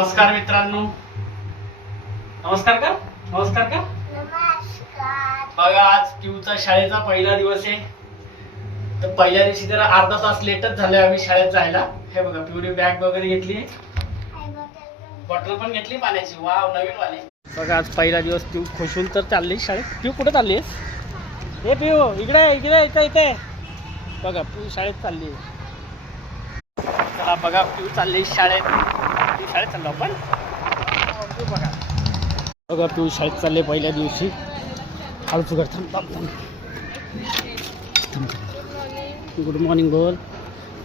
नमस्कार मित्रांनो. नमस्कार का नमस्कार. बघा, आज पिऊचा शाळेचा पहिला दिवस आहे. तर पहिल्या दिवशी जरा अर्धा तास लेटच झाले आम्ही शाळेत जायला. हे बघा, पिऊने बॅग वगैरे घेतली, बॉटल पण घेतली पाण्याची. वाव, नवीन वाली. बघा, आज पहिला दिवस. पिऊ खुशून तर चालली शाळेत. पिऊ कुठे चालली आहेस? हे पिऊ, इकडे इकडे इथे इथे बघा, पिऊ शाळेत चालली. चला बघा, पिऊ चालली शाळेत. शाळेत चाललो आपण. बघा बघा, पिऊ शाळेत चालले पहिल्या दिवशी. हळूच उघड. गुड मॉर्निंग बोल.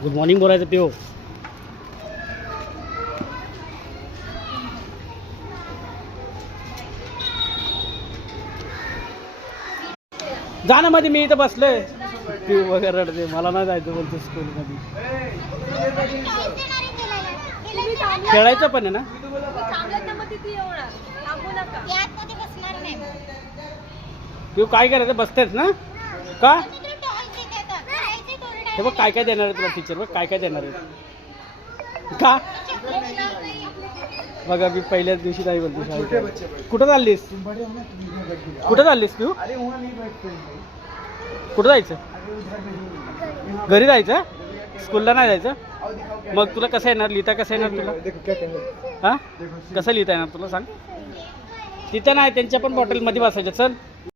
गुड मॉर्निंग बोलायचं पिऊ. जा ना मध्ये, मी इथं बसलोय. पिऊ वगैरे रडते, मला नाही जायचं बोलतो स्कूलमध्ये. खेळायचं पण आहे ना. पिऊ काय करायचं, बसतेच ना का? हे बघ काय काय देणार आहे तुला टीचर. बघ काय काय देणार आहे का. बघा, मी पहिल्याच दिवशी नाही बोलतो. कुठं चाललीस? कुठं चाललीस पिऊ? कुठं जायचं? घरी जायचं? स्कूलला नाही जायचं? मग तुला कसं येणार, लिहिता कसं येणार तुला? हां, कसं लिहिता येणार तुला सांग. तिथं नाही, त्यांच्या पण बॉटलमध्ये बसायचं. चल